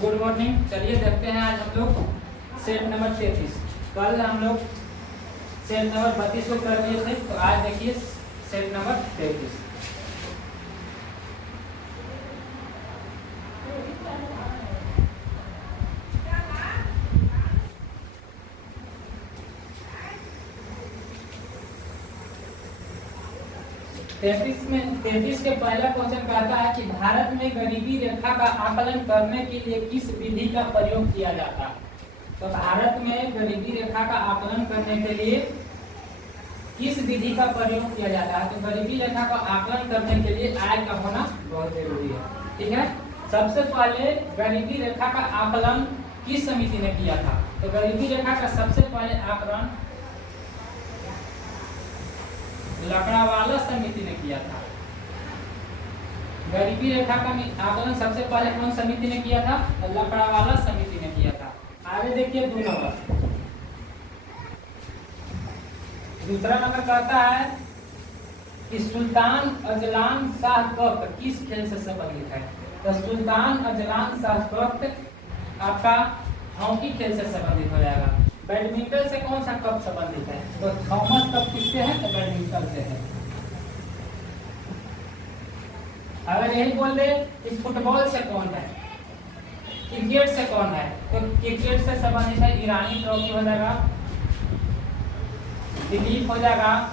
Good morning. चलिए देखते हैं आज हम लोग सेट नंबर 33। कल हम लोग सेट नंबर 32 को कर लिए थे, तो आज देखिए सेट नंबर 33। तैतीस के पहला क्वेश्चन कहता है कि भारत में गरीबी रेखा का आकलन करने के लिए किस विधि का प्रयोग किया जाता है। तो भारत में गरीबी रेखा का आकलन करने के लिए किस विधि का प्रयोग किया जाता है। तो गरीबी रेखा का आकलन करने के लिए आय का होना बहुत जरूरी है। ठीक है, सबसे पहले गरीबी रेखा का आकलन किस समिति ने किया था। तो गरीबी रेखा का सबसे पहले आकलन लकड़ावाला समिति ने किया था। गरीबी रेखा का आकलन सबसे पहले कौन समिति ने किया था? लकड़ावाला समिति ने किया था। आगे देखिए 2 नंबर। दूसरा नंबर कहता है कि सुल्तान अजलान शाह कप किस खेल से संबंधित है। तो सुल्तान अजलान शाह कप आपका हॉकी खेल से संबंधित हो जाएगा। बैडमिंटन से कौन सा कप संबंधित है? तो थॉमस कप किससे है? तो बैडमिंटन से है। अगर यही बोल दे कि फुटबॉल से कौन है, क्रिकेट से कौन है, तो क्रिकेट से संबंधित है ईरानी ट्रॉफी हो जाएगा, दिलीप हो जाएगा,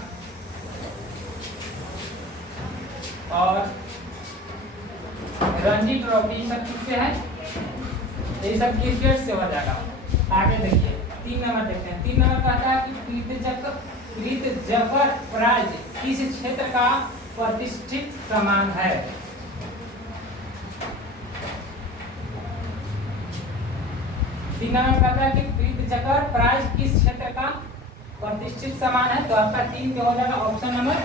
और रणजी ट्रॉफी सब किससे है? ये सब क्रिकेट से हो जाएगा। आगे देखिए 3 नंबर देखते हैं। 3 नंबर कहता है कि प्रीत जफर प्राइज किस क्षेत्र का प्रतिष्ठित सम्मान है। तीन नंबर कहता है कि प्रीत जफर प्राइज किस क्षेत्र का प्रतिष्ठित सम्मान है। तो आपका 3 पे हो जाएगा ऑप्शन नंबर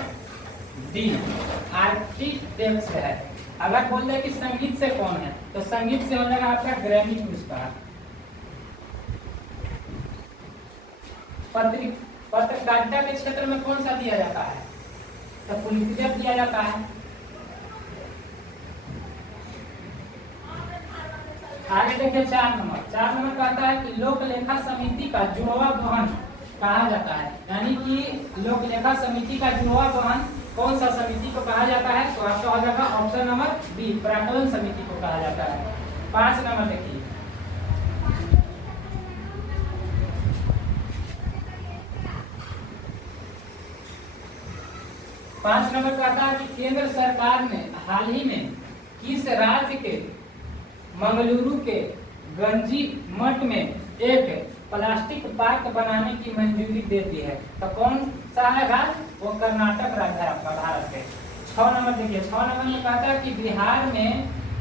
डी, आर्किटेक्ट से है। अगर बोल दे कि संगीत से कौन है, तो संगीत से हो जाएगा आपका ग्रैमी पुरस्कार। पत्रकारिता के क्षेत्र में कौन सा दिया जाता है? तो पुलित्जर दिया जाता है। आगे देखिए 4 नंबर। 4 नंबर कहता है कि लोक लेखा समिति का जुड़वा बहन कहा जाता है। यानी कि लोक लेखा समिति का जुड़वा बहन कौन सा समिति को कहा जाता है? तो आपका हो जाएगा ऑप्शन नंबर बी, प्राक्कलन समिति को कहा जाता है। 5 नंबर देखिए। 5 नंबर कहता है कि केंद्र सरकार ने हाल ही में किस राज्य के मंगलुरु के गंजी मठ में एक प्लास्टिक पार्क बनाने की मंजूरी दे दी है। तो कौन सा है राज्य? वो कर्नाटक राज्य है आपका भारत के। 6 नंबर देखिए। 6 नंबर में कहता है कि बिहार में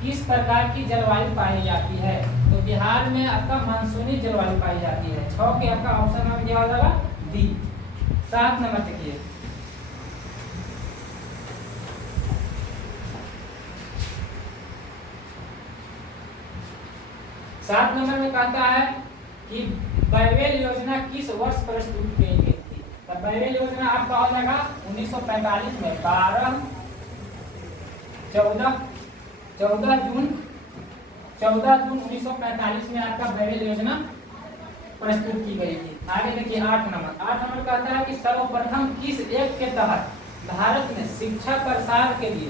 किस प्रकार की जलवायु पाई जाती है। तो बिहार में आपका मानसूनी जलवायु पाई जाती है। 6 के आपका ऑप्शन नंबर क्या हो जाएगा? डी। 7 नंबर देखिए। 7 नंबर में कहता है कि बैवेल योजना किस वर्ष प्रस्तुत की गई थी। तो बैवेल योजना आपका हो जाएगा 1945 में 14 जून 1945 में आपका बैवेल योजना प्रस्तुत की गई थी। आगे देखिए 8 नंबर। 8 नंबर कहता है कि सर्वप्रथम किस एक्ट के तहत भारत में शिक्षा प्रसार के लिए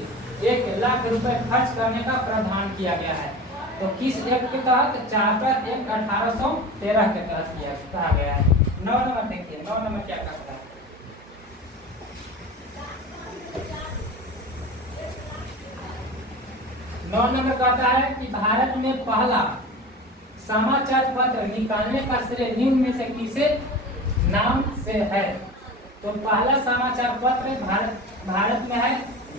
1 लाख रुपए खर्च करने का प्रावधान किया गया है। तो किस एक्ट के तहत? चार्टर एक्ट 1813 के तहत कहा गया है। 9 नंबर देखिए। 9 नंबर क्या कहता है? 9 नंबर कहता है कि भारत में पहला समाचार पत्र निकालने का श्रेय निम्न में से किसे नाम से है। तो पहला समाचार पत्र भारत में है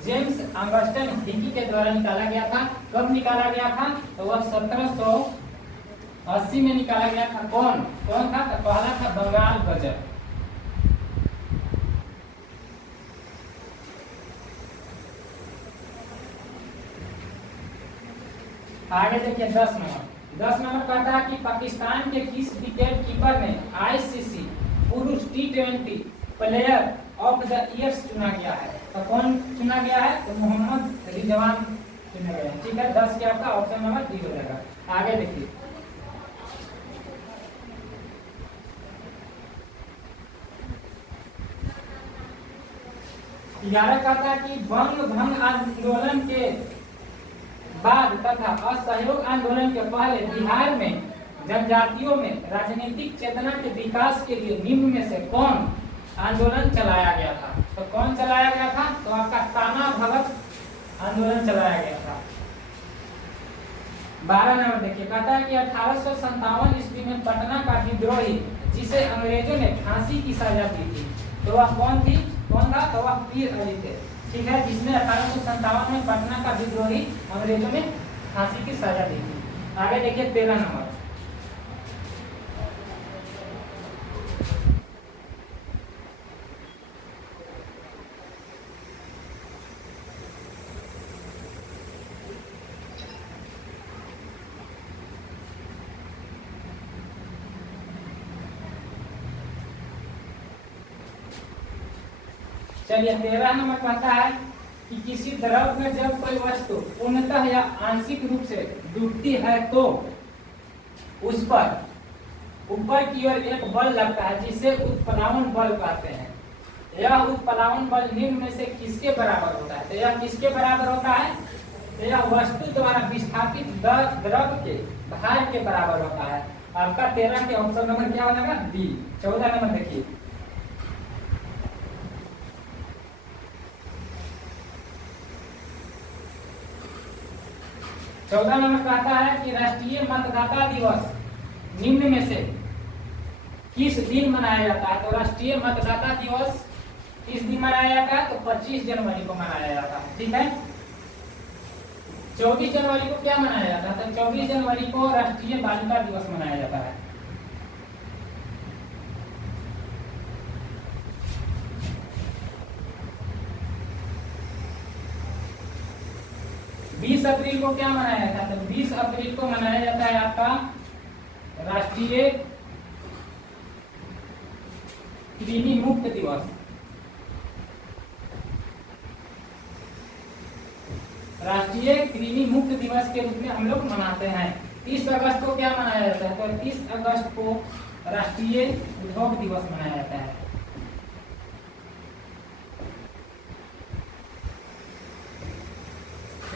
जेम्स ऑगस्टन हिकी के द्वारा निकाला गया था। कब निकाला गया था? तो वह 1780 में निकाला गया था। कौन था? तो पहला था बंगाल गजट। आगे देखिए 10 नंबर। 10 नंबर कहता है कि पाकिस्तान के किस विकेट कीपर ने आईसीसी पुरुष T20 player of the year चुना गया है। तो कौन चुना गया है? तो मोहम्मद रिजवान चुने गए हैं। ठीक है, 10 के आपका ऑप्शन नंबर डी हो जाएगा। आगे देखिए, 11 कहता है कि बंग भंग आंदोलन के बाद तथा असहयोग आंदोलन के पहले बिहार में जनजातियों में राजनीतिक चेतना के विकास के लिए निम्न में से कौन आंदोलन चलाया गया था? तो कौन चलाया गया था? तो आपका ताना भगत आंदोलन चलाया गया था। 12 नंबर देखिए, कहता है कि 1857 ईस्वी में पटना का विद्रोही जिसे अंग्रेजों ने फांसी की सजा दी थी, तो वह कौन थी? कौन था? तो वह पीर अली थे। ठीक है, जिसने 1857 में पटना का विद्रोही अंग्रेजों ने फांसी की सजा दी थी। आगे देखिए 13 नंबर, चलिए 13 नंबर कहता है कि किसी द्रव में जब कोई वस्तु पूर्णतः या आंशिक रूप से डूबती है तो उस पर ऊपर की ओर एक बल लगता है जिसे उत्प्लावन बल कहते हैं। यह उत्प्लावन बल निम्न में से किसके बराबर होता है? तो यह किसके बराबर होता है? तो यह वस्तु द्वारा विस्थापित द्रव के भार के बराबर होता है। आपका 13 के ऑप्शन नंबर क्या हो जाएगा? डी। 14 नंबर देखिए, चौदह नंबर कहता है कि राष्ट्रीय मतदाता दिवस निम्न में से किस दिन मनाया जाता है? तो राष्ट्रीय मतदाता दिवस किस दिन मनाया जाता है? तो 25 जनवरी को मनाया जाता है। ठीक है, 24 जनवरी को क्या मनाया जाता है? तो 24 जनवरी को राष्ट्रीय बालिका दिवस मनाया जाता है। बीस अप्रैल को क्या मनाया जाता है? तो 20 अप्रैल को मनाया जाता है आपका राष्ट्रीय कृमि मुक्त दिवस। राष्ट्रीय कृमि मुक्त दिवस के रूप में हम लोग मनाते हैं। 30 अगस्त को क्या मनाया जाता है? तो 30 अगस्त को राष्ट्रीय उद्योग दिवस मनाया जाता है।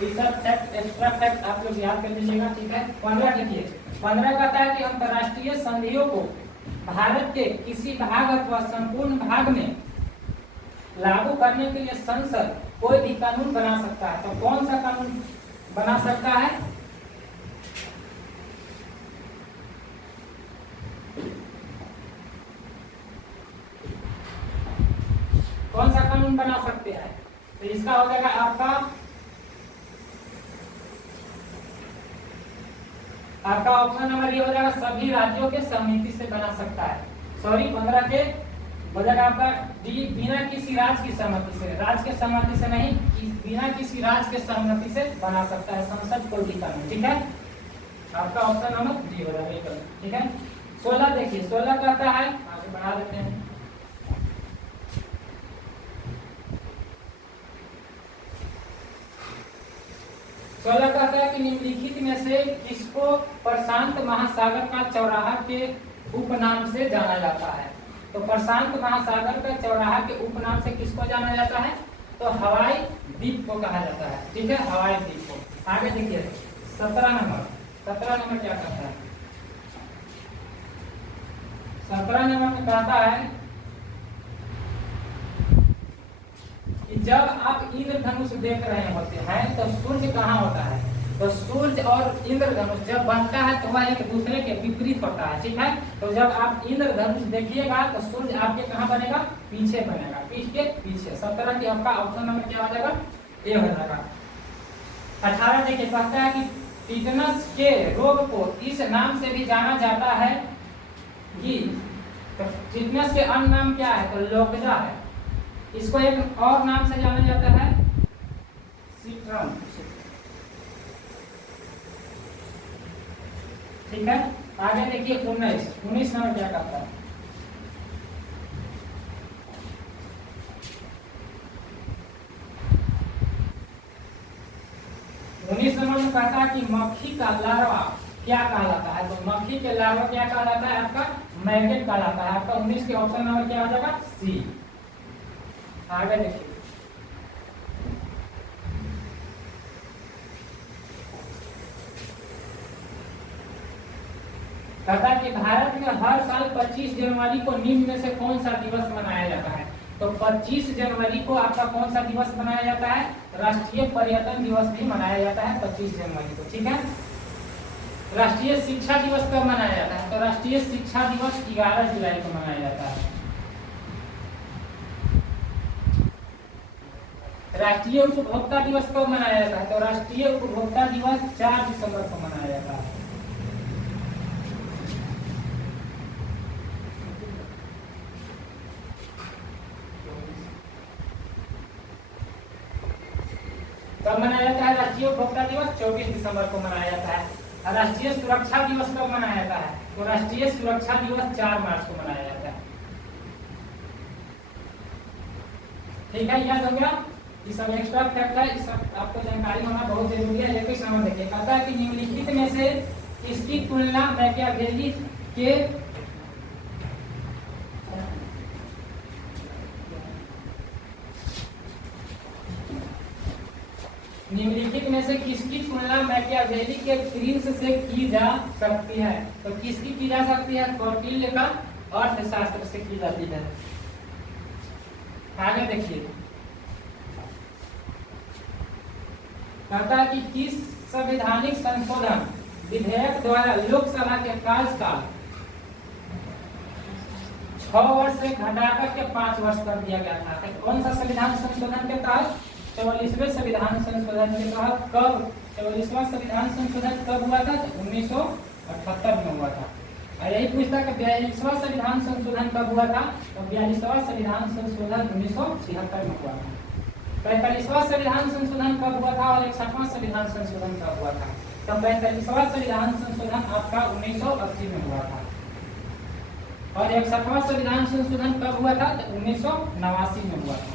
ये सब फैक्ट, एक्स्ट्रा फैक्ट आप लोग याद कर लीजिएगा। ठीक है, 15 देखिए, 15 कहता है कि अंतर्राष्ट्रीय संधियों को भारत के किसी भाग अथवा संपूर्ण भाग में लागू करने के लिए संसद कोई भी कानून बना सकता है। तो कौन सा कानून बना सकता है? कौन सा कानून बना सकते हैं? तो इसका हो जाएगा आपका ऑप्शन नंबर ये हो जाएगा सभी राज्यों के सहमति से बना सकता है। सॉरी, 15 के हो जाएगा आपका डी, बिना किसी राज्य की सहमति से। राज्य के सहमति से नहीं, बिना किसी राज्य के सहमति से बना सकता है संसद कोई भी कानून। ठीक है, आपका ऑप्शन नंबर डी हो जाएगा। ठीक है, 16 देखिए, 16 कहता है, आगे बढ़ा देते हैं। सोलह कहता है कि निम्नलिखित में से किसको प्रशांत महासागर का चौराहा के उपनाम से जाना जाता है? तो प्रशांत महासागर का चौराहा के उपनाम से किसको जाना जाता है? तो हवाई द्वीप को कहा जाता है। ठीक है, हवाई द्वीप को। आगे देखिए 17 नंबर, 17 नंबर क्या कहता है? 17 नंबर में कहता है कि जब आप इंद्रधनुष देख रहे होते हैं तो सूर्य कहाँ होता है? तो सूर्य और इंद्रधनुष जब बनता है तो वह एक दूसरे के विपरीत होता है। ठीक है, तो जब आप इंद्रधनुष देखिएगा तो सूर्य आपके कहाँ बनेगा? पीछे बनेगा, पीठ के पीछे। 17 की आपका ऑप्शन नंबर क्या हो जाएगा? ए हो जाएगा। 18 देखिए, कहता है कि टिटनस के रोग को इस नाम से भी जाना जाता है कि तो टिटनस के अन्य नाम क्या है? तो लोकजा है। इसको एक और नाम से जाना जाता है सिट्रम। ठीक है, आगे देखिए 19 नंबर क्या कहता है? 19 मक्खी का लार्वा क्या कहलाता है? तो मक्खी के लार्वा क्या कहलाता है? आपका मैगेट कहलाता है। आपका 19 के ऑप्शन नंबर क्या हो जाएगा? सी। आगे देखिए, कहता है कि भारत में हर साल 25 जनवरी को निम्न में से कौन सा दिवस मनाया जाता है? तो 25 जनवरी को आपका कौन सा दिवस मनाया जाता है? राष्ट्रीय पर्यटन दिवस भी मनाया जाता है 25 जनवरी को। ठीक है। राष्ट्रीय शिक्षा दिवस कब मनाया जाता है? तो राष्ट्रीय शिक्षा दिवस 11 जुलाई को मनाया जाता है। राष्ट्रीय उपभोक्ता दिवस कब मनाया जाता है? तो राष्ट्रीय उपभोक्ता दिवस 4 दिसंबर को मनाया जाता है। कब मनाया जाता है? राष्ट्रीय उपभोक्ता दिवस 24 दिसंबर को मनाया जाता है। और राष्ट्रीय सुरक्षा दिवस कब मनाया जाता है? तो राष्ट्रीय सुरक्षा दिवस 4 मार्च को मनाया जाता है। ठीक है, याद हो गया? ये सब एक्स्ट्रा फैक्ट है, इस सब आपको जानकारी होना बहुत जरूरी है। लेकिन समझ देखिए, कहता है कि निम्नलिखित में से किसकी तुलना मैकियावेली के निम्नलिखित में से किसकी तुलना मैकियावेली के प्रिंस से की जा सकती है? तो किसकी की जा सकती है? कौटिल्य का अर्थशास्त्र से की जाती है। आगे देखिए, कहता है कि किस संवैधानिक संशोधन विधेयक द्वारा लोकसभा के कार्यकाल 6 वर्ष से घटाकर के 5 वर्ष कर दिया गया था? कौन सा संविधान संशोधन के तहत? 44वें संविधान संशोधन के तहत। कब 44वां संविधान संशोधन कब हुआ था? 1978 में हुआ था। और यही पूछता कि 42वां संविधान संशोधन कब हुआ था? तो 42वां संविधान संशोधन 1976 में हुआ था। 45वां संविधान संशोधन कब हुआ था? और 61वां संविधान संशोधन कब हुआ था? तो 45वां संविधान संशोधन आपका 1980 में हुआ था। और 61वां संविधान संशोधन कब हुआ था? तो 1989 में हुआ था।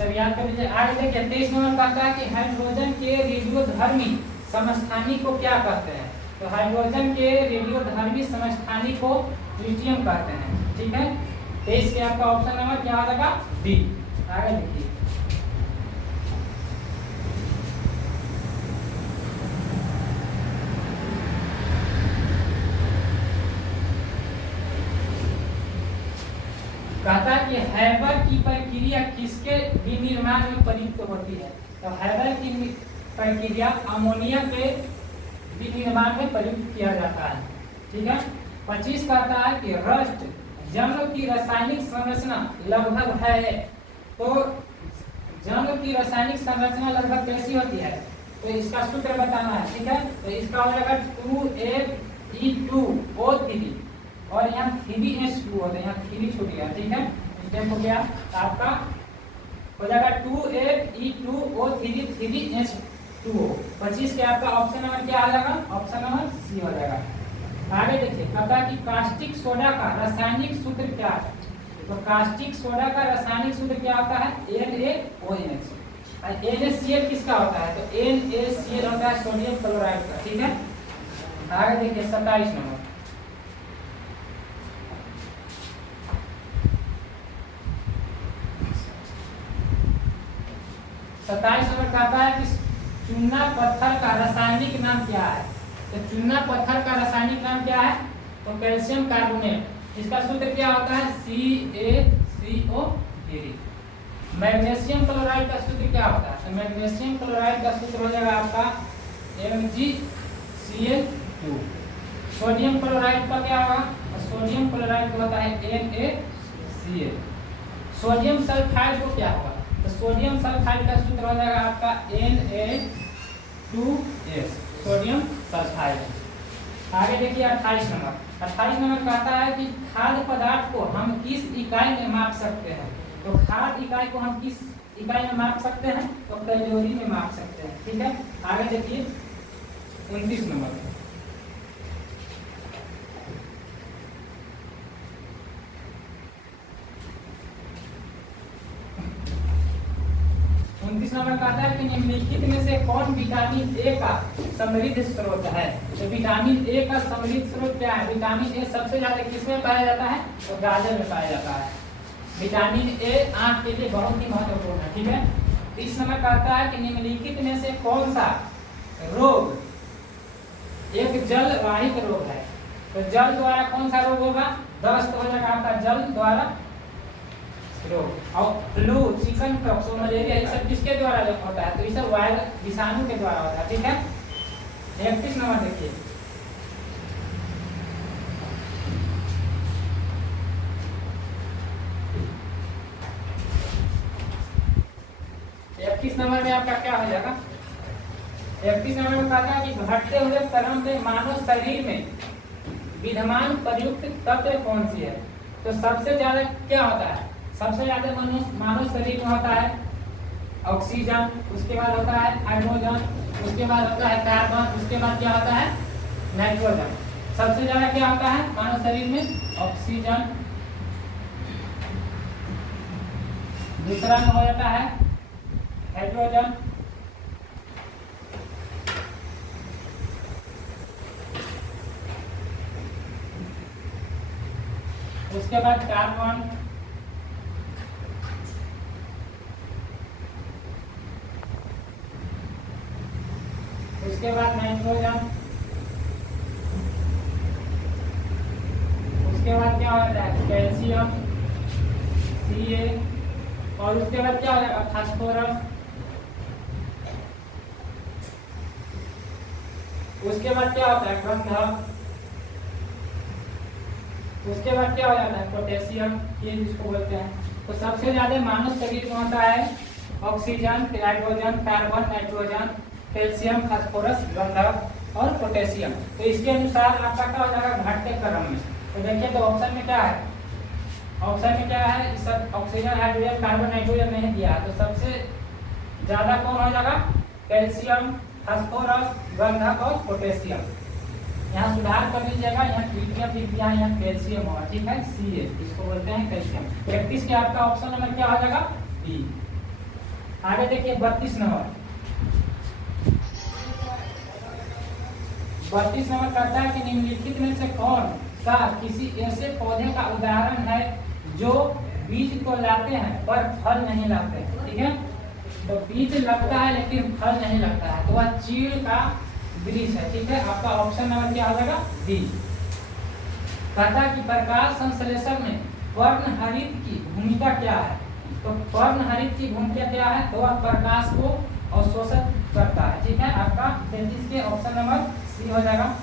सब याद कर लीजिए। आगे देखिए, 23 नंबर कहता है कि हाइड्रोजन के रेडियोधर्मी समस्थानी को क्या कहते हैं? तो हाइड्रोजन के रेडियोधर्मी समस्थानी को ट्रिटियम कहते हैं। ठीक है, 23 के आपका ऑप्शन नंबर क्या आ जाएगा? डी। आगे देखिए, कहता है कि हैबर की प्रक्रिया किसके विनिर्माण में प्रयुक्त होती है? तो हैबर की प्रक्रिया अमोनिया के विनिर्माण में प्रयुक्त किया जाता है। ठीक है। 25 कहता है कि रस्ट जंग की रासायनिक संरचना लगभग है। तो जंग की रासायनिक संरचना लगभग कैसी होती है? तो इसका सूत्र बताना है। ठीक है, तो इसका हो जाएगा 2Fe2O3 और यहाँ 3H2 होता है, यहाँ 3 छूट गया। ठीक है, स्टेप हो गया आपका, हो जाएगा 2Fe2O3 3H2O। 25 के आपका ऑप्शन नंबर क्या आ जाएगा? ऑप्शन नंबर सी हो जाएगा। आगे देखिए, कहता है कि कास्टिक सोडा का रासायनिक सूत्र क्या है? तो कास्टिक सोडा का रासायनिक सूत्र क्या होता है? NaOH। NaCl किसका होता है? तो NaCl होता है सोडियम क्लोराइड का। ठीक है, आगे देखिए 27 नंबर, कहता है कि चूना पत्थर का रासायनिक नाम क्या है? तो चूना पत्थर का रासायनिक नाम क्या है? तो कैल्शियम कार्बोनेट। इसका सूत्र क्या होता है? CaCO3। मैग्नीशियम क्लोराइड का सूत्र क्या होता है? तो मैग्नीशियम क्लोराइड का सूत्र हो जाएगा आपका MgCl2। सोडियम क्लोराइड का क्या होगा? सोडियम क्लोराइड का होता है NaCl। सोडियम सल्फाइड को क्या होगा? तो सोडियम सल्फाइड का सूत्र हो जाएगा आपका Na2S, सोडियम सल्फाइड। आगे देखिए 28 नंबर। 28 नंबर कहता है कि खाद्य पदार्थ को हम किस इकाई में माप सकते हैं? तो खाद्य इकाई को हम किस इकाई में माप सकते हैं? तो कैलोरी में माप सकते हैं। ठीक है, आगे देखिए 29 नंबर, नंबर कहता है कि निम्नलिखित में से कौन विटामिन ए का समृद्ध स्रोत है। तो विटामिन ए का समृद्ध स्रोत क्या है? विटामिन ए सबसे ज्यादा किसमें पाया जाता है? तो गाजर में पाया जाता है। विटामिन ए आंख के लिए बहुत ही महत्वपूर्ण है। ठीक है। 30 नंबर कहता है कि निम्नलिखित में से कौन सा रोग एक जल वाहित रोग है। तो जल द्वारा कौन सा रोग होगा? दस्त हो जाएगा आपका जल द्वारा रोग। और फ्लू, चिकन पॉक्स, मलेरिया ये सब किसके द्वारा होता है? तो ये सब वायरस विषाणु के द्वारा होता है। ठीक है। 31 नंबर देखिए, इकतीस नंबर में आपका क्या हो जाएगा? 31 नंबर में कहता है कि घटते हुए क्रम में मानव शरीर में विद्यमान प्रयुक्त तत्व कौन सी है। तो सबसे ज्यादा क्या होता है? सबसे ज्यादा मानव शरीर में होता है ऑक्सीजन, उसके बाद होता है हाइड्रोजन, उसके बाद होता है कार्बन, उसके बाद क्या होता है? नाइट्रोजन। सबसे ज्यादा क्या होता है मानव शरीर में? ऑक्सीजन। दूसरा में हो जाता है हाइड्रोजन, उसके बाद कार्बन, उसके बाद नाइट्रोजन, उसके बाद क्या होता है? कैल्शियम Ca, और उसके बाद क्या हो जाएगा? फास्फोरस। उसके बाद क्या होता है? गंधक। उसके बाद क्या हो जाता है? पोटेशियम, ये जिसको बोलते हैं। तो सबसे ज्यादा मानव शरीर में होता है oxygen, hydrogen, carbon, nitrogen, calcium, phosphorus, गंधक और पोटेशियम। तो इसके अनुसार आपका क्या हो जाएगा? घटते क्रम में। तो देखिए, तो ऑप्शन में क्या है? ऑप्शन में क्या है? सब ऑक्सीजन, हाइड्रोजन, कार्बन, नाइट्रोजन नहीं दिया। तो सबसे ज्यादा कौन हो जाएगा? कैल्शियम, फास्फोरस, गंधक और पोटेशियम। यहाँ सुधार कर दीजिएगा, यहाँ ट्रिटियम लिख दिया, यहाँ कैल्शियम होगा। ठीक है। Ca, इसको बोलते हैं कैल्शियम। 31 के आपका ऑप्शन नंबर क्या हो जाएगा? बी। आगे देखिए 32 नंबर। 32 नंबर कहता है कि निम्नलिखित में से कौन सा किसी ऐसे पौधे का उदाहरण है जो बीज तो लाते हैं पर फल नहीं लाते हैं। ठीक है। तो बीज लगता है लेकिन फल नहीं लगता है, तो वह चीड़ का वृक्ष है। ठीक है। आपका ऑप्शन नंबर क्या हो जाएगा? डी। कहता है कि प्रकाश संश्लेषण में पर्णहरित की भूमिका क्या है। तो पर्णहरित की भूमिका क्या है? तो वह प्रकाश को अवशोषित करता है। ठीक है। आपका 33 के ऑप्शन नंबर सी हो जाएगा।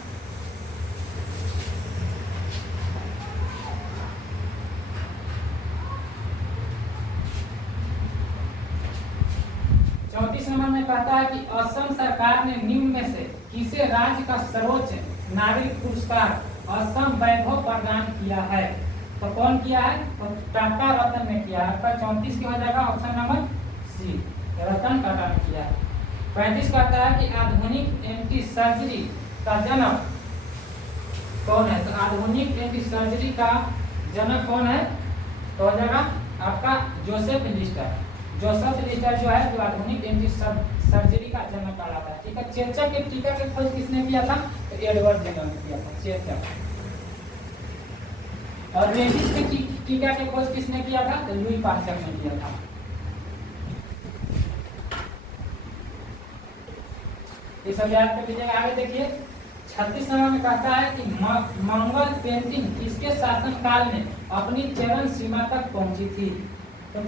चौंतीस नंबर में कहता है कि असम सरकार ने निम्न में से किसे राज्य का सर्वोच्च नागरिक पुरस्कार असम वैभव प्रदान किया है। तो कौन किया है? तो टाटा रतन ने किया है। आपका 34 के हो जाएगा option number C, Ratan Tata ने किया है। 35 कहता है कि आधुनिक एंटी सर्जरी का जनक कौन है। तो आधुनिक एंटी सर्जरी का जनक कौन है? तो हो जाएगा आपका जोसेफ लिस्टर। जोसेफ लिस्टर जो है जो आधुनिक एंटी सर्जरी का जनक कहलाता है। ठीक है। चेचक के टीका की खोज किसने किया था? तो एडवर्ड जेनर ने किया था, चेचक। और रेबीज के टीका की खोज किसने किया था? तो लुई पास्चर ने किया था। ये सब याद कर लीजिएगा। आगे देखिए 36 नंबर में कहता है कि मंगल पेंटिंग किसके शासनकाल में अपनी चरम सीमा तक पहुंची थी। तो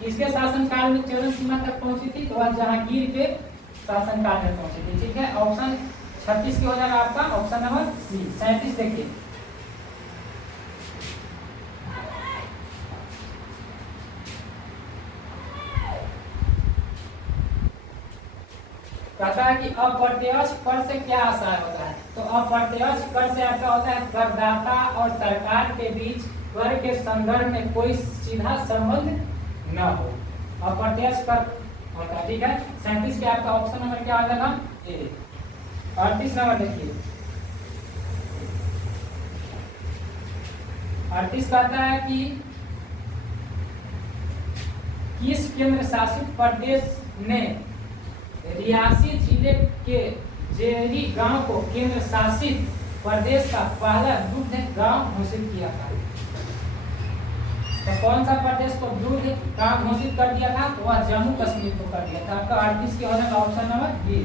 किसके शासनकाल में चरम सीमा तक पहुंची थी? तो वह जहांगीर के शासनकाल में पहुंची थी। ठीक है। ऑप्शन 36 के हो जाएगा आपका ऑप्शन नंबर सी। 37 देखिए, कहता है कि अप्रत्यक्ष कर से क्या आशय होता है। तो अप्रत्यक्ष कर से आपका होता है करदाता और सरकार के बीच कर के संदर्भ में कोई सीधा संबंध न हो, अप्रत्यक्ष कर होता है। ठीक है। 37 के आपका ऑप्शन नंबर क्या आ जाएगा? ए। 38 नंबर देखिए, 38 कहता है कि किस केंद्र शासित प्रदेश ने रियासी जिले के जेरी गांव को केंद्र शासित प्रदेश का पहला दुग्ध गांव घोषित किया था? तो कौन सा प्रदेश को दुग्ध गांव घोषित कर दिया था? तो वह जम्मू कश्मीर को कर दिया था। आपका 38 के हो जाएगा option number B,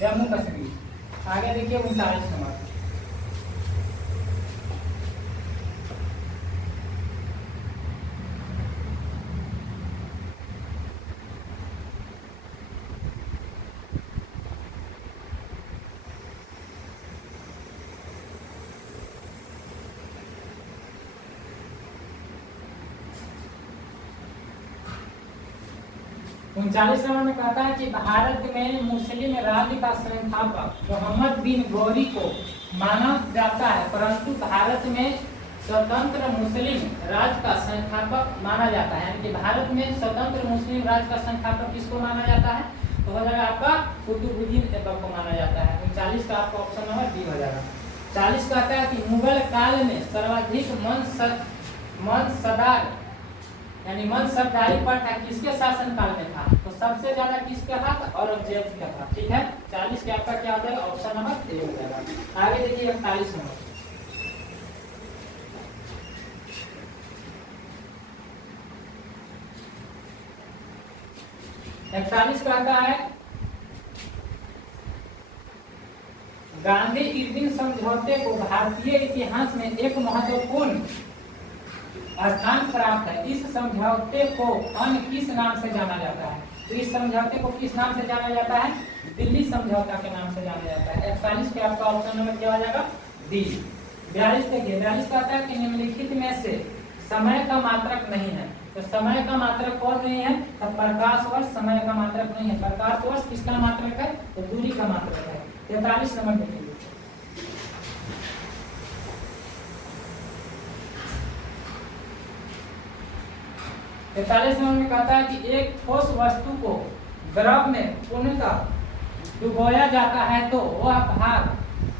Jammu Kashmir. आगे देखिए 39 नंबर। उनचालीस नंबर में कहता है कि भारत में मुस्लिम राज्य का संस्थापक मोहम्मद बिन गौरी को माना जाता है, परंतु भारत में स्वतंत्र मुस्लिम राज्य का संस्थापक माना जाता है। यानी कि भारत में स्वतंत्र मुस्लिम राज्य का संस्थापक किसको माना जाता है? तो हो जाएगा आपका कुतुबुद्दीन ऐबक को माना जाता है। 40 का आपका ऑप्शन नंबर डी हो जाएगा। 40 कहता है कि मुगल काल में सर्वाधिक मनसदार यानी मनसबदारी प्रथा किसके शासन काल में था? तो सबसे ज्यादा किसका था? तो औरंगजेब का था। ठीक है, 40 के आपका क्या हो जाएगा? ऑप्शन नंबर ए हो जाएगा। आगे देखिए 41 नंबर। 41 कहता है गांधी इरविन समझौते को भारतीय इतिहास में एक महत्वपूर्ण स्थान प्राप्त है। इस समझौते को अन्य किस नाम से जाना जाता है? तो इस समझौते को किस नाम से जाना जाता है? दिल्ली समझौता के नाम से जाना जाता है। 41 के आपका ऑप्शन नंबर क्या हो जाएगा? डी। 42 देखिए, 42 कहता है कि निम्नलिखित में से समय का मात्रक नहीं है। तो समय का मात्रक कौन नहीं है? तो प्रकाश वर्ष समय का मात्रक नहीं है। प्रकाश वर्ष किसका मात्रक है? तो दूरी का मात्रक है। 43 नंबर देखिए, 43 नंबर में कहता है कि एक ठोस वस्तु को द्रव में पूर्णतः डुबोया जाता है तो वह भाग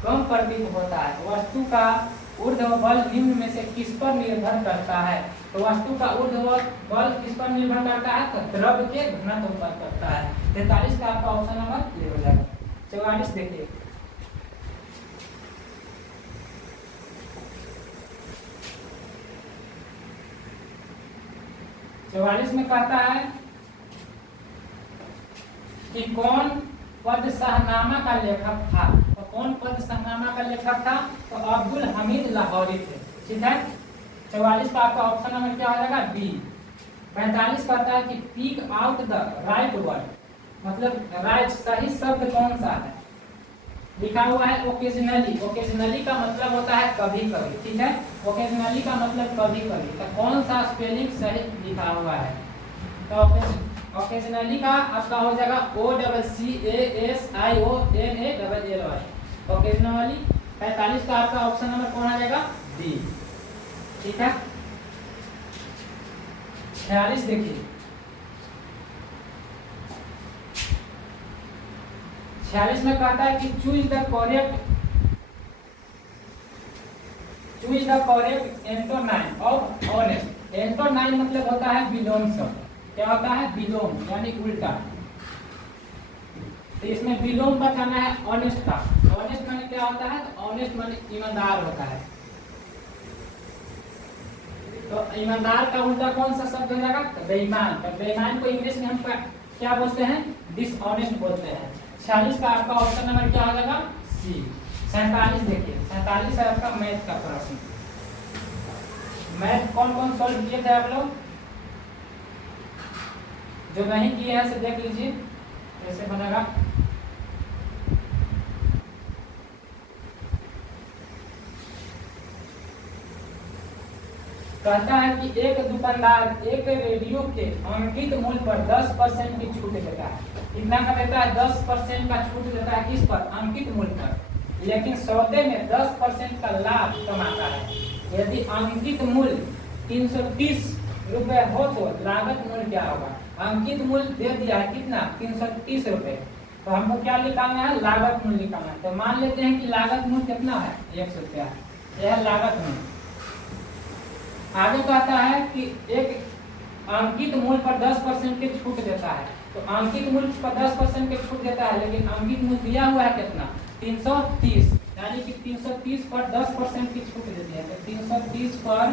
कम प्रतीत होता है। वस्तु का ऊर्ध्व बल निम्न में से किस पर निर्भर करता है? तो वस्तु का ऊर्ध्व बल किस पर निर्भर करता है? तो द्रव के घनत्व पर करता है। 43 का आपका ऑप्शन नंबर ए हो जाएगा। 44 देखिए, 44 में कहता है कि कौन पद शाहनामा का लेखक था? तो कौन पद शाहनामा का लेखक था? तो अब्दुल हमीद लाहौरी थे। ठीक है, 44 का आपका ऑप्शन नंबर क्या हो जाएगा? बी। 45 कहता है कि peak out the right word, मतलब राइट सही शब्द कौन सा है? लिखा हुआ है ओकेजनली। ओकेजनली का मतलब होता है कभी कभी। ठीक है, ओकेजनली का मतलब कभी कभी। तो कौन सा स्पेलिंग सही लिखा हुआ है? तो ओकेजनली का आपका हो जाएगा OCCASIONALLY, ओकेजनली। 45 का आपका ऑप्शन नंबर कौन आ जाएगा? डी। ठीक है, 46 देखिए, 46 में कहता है कि choose the correct antonym of honest. Antonym मतलब होता है विलोम शब्द। क्या होता है? विलोम यानी उल्टा। तो इसमें विलोम बताना है ऑनेस्ट का। ऑनेस्ट माने क्या होता है? तो ऑनेस्ट माने ईमानदार होता है। तो ईमानदार का उल्टा कौन सा शब्द हो जाएगा? तो बेईमान। तो बेईमान को इंग्लिश में हम क्या बोलते हैं? डिसऑनेस्ट बोलते हैं। 46 का आपका ऑप्शन नंबर क्या हो जाएगा? सी। 47 देखिए, 47 है आपका मैथ का प्रश्न। मैथ कौन कौन सॉल्व किए थे आप लोग? जो नहीं किए हैं से देख लीजिए कैसे बनेगा। कहता है कि एक दुकानदार एक रेडियो के अंकित मूल्य पर 10% की छूट देता है। कितना का देता है? 10% का छूट देता है। किस पर? अंकित मूल्य पर। लेकिन सौदे में 10% का लाभ कमाता है। यदि अंकित मूल्य 330 रुपए हो तो लागत मूल्य क्या होगा? अंकित मूल्य दे दिया है कितना? 330 रुपए। तो हमको क्या निकालना है? लागत मूल्य निकालना है। तो मान लेते हैं कि लागत मूल्य कितना है? 100 रुपया। यह लागत मूल्य। आगे कहता है कि एक अंकित मूल्य पर 10% की छूट देता है। तो अंकित मूल्य पर 10% की छूट देता है, लेकिन अंकित मूल्य दिया हुआ है कितना 330, यानी कि 330 पर 10% की छूट देती है। तो 330 पर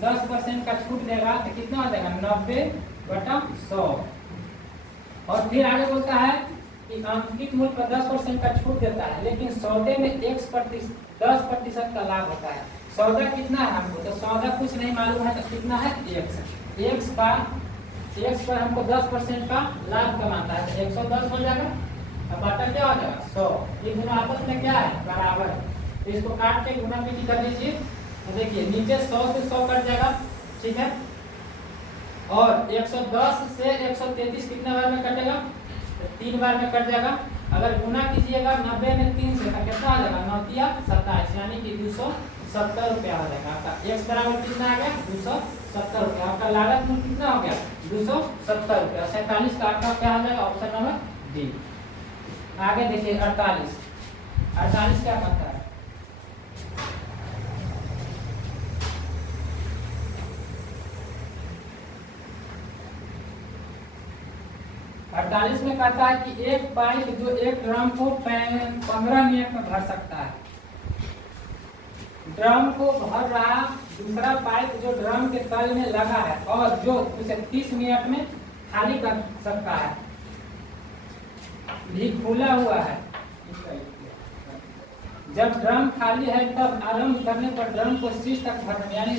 10% का छूट देगा तो कितना हो जाएगा 90/100। और फिर आगे बोलता है कि अंकित मूल्य पर 10% का छूट देता है, लेकिन सौदे में 10% का लाभ होता है। सौदा कितना है हमको, तो सौदा कुछ नहीं मालूम है, तो कितना है x पर हमको 10% का लाभ कमाता है, तो 110 हो जाएगा। अब बटा क्या हो जाएगा 100। ये दोनों आपस में क्या है बराबर है, तो इसको काट के गुणा भी कर लीजिए। तो देखिए नीचे 100 से 100 कट जाएगा, ठीक है। और 110 से 133 कितने बार में कटेगा, तो 3 बार में कट जाएगा। अगर गुना कीजिएगा 90 में 3 से तो कितना आ जाएगा 9 तिया 27, यानी कि 270 रुपया हो जाएगा। आपका x बराबर कितना आ गया 270 रुपया। आपका लागत मूल्य कितना हो गया 270 रुपया। 47 का आपका क्या हो जाएगा ऑप्शन नंबर डी। आगे देखिए 48 क्या कहता है, में कहता है कि एक पाइप जो 1 ड्रम को 15 मिनट में भर सकता है। ड्रम को भर रहा दूसरा पाइप जो ड्रम के तल में लगा है और जो उसे 30 मिनट में खाली कर सकता है, भी खुला हुआ है। जब ड्रम खाली है तब आरंभ करने पर ड्रम को शीर्ष तक भरना, यानी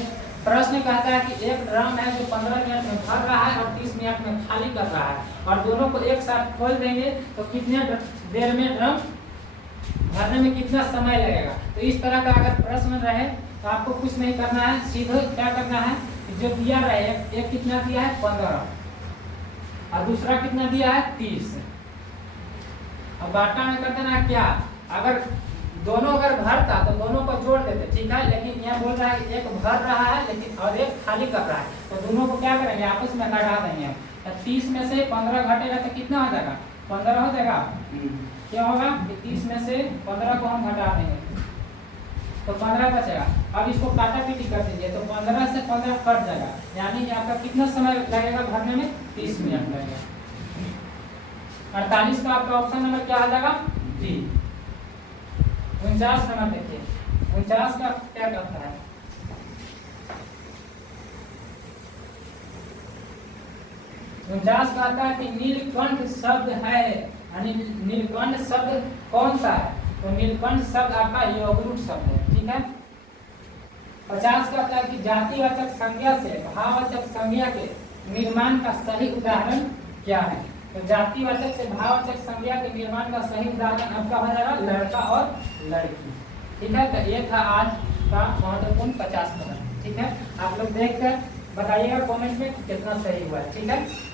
प्रश्न कहता है कि एक ड्रम है जो 15 मिनट में भर रहा है और 30 मिनट में खाली कर रहा है, और दोनों को एक साथ खोल देंगे तो कितने देर में ड्रम भरने में कितना समय लगेगा। तो इस तरह का अगर प्रश्न रहे तो आपको कुछ नहीं करना है, सीधे क्या करना है, जो दिया रहे एक कितना दिया है 15 और दूसरा कितना दिया है 30। अब बाटा में करते ना क्या, अगर दोनों अगर भरता तो दोनों को जोड़ देते, ठीक है। लेकिन यह बोल रहा है एक भर रहा है लेकिन और एक खाली कर रहा है, तो दोनों को क्या करेंगे आपस में घटा देंगे। 30 में से 15 घटेगा तो कितना हो जाएगा 15 हो जाएगा। क्या होगा 30 में से 15 को हम घटा देंगे तो 15 बचेगा। अब इसको काटा पीटी कर दीजिए तो 15 से 15 कट जाएगा, यानी कि आपका कितना समय लगेगा भरने में 30 मिनट लगेगा। 48 का आपका ऑप्शन नंबर क्या आ जाएगा डी। 49 नंबर देखिए, 49 का क्या करता है, कहता है कि नीलकंठ शब्द है, यानी नीलकंठ शब्द कौन सा है, तो नीलकंठ शब्द आपका योगरूप शब्द है, ठीक है। 50 कहता है कि जातिवाचक संज्ञा से भाववाचक संज्ञा के निर्माण का सही उदाहरण क्या है। तो जातिवाचक से भाववाचक संज्ञा के निर्माण का सही उदाहरण आपका हो जाएगा लड़का और लड़की, ठीक है। तो ये था आज का महत्वपूर्ण 50 नंबर, ठीक है। आप लोग देख कर बताइएगा कमेंट में कितना सही हुआ है, ठीक है।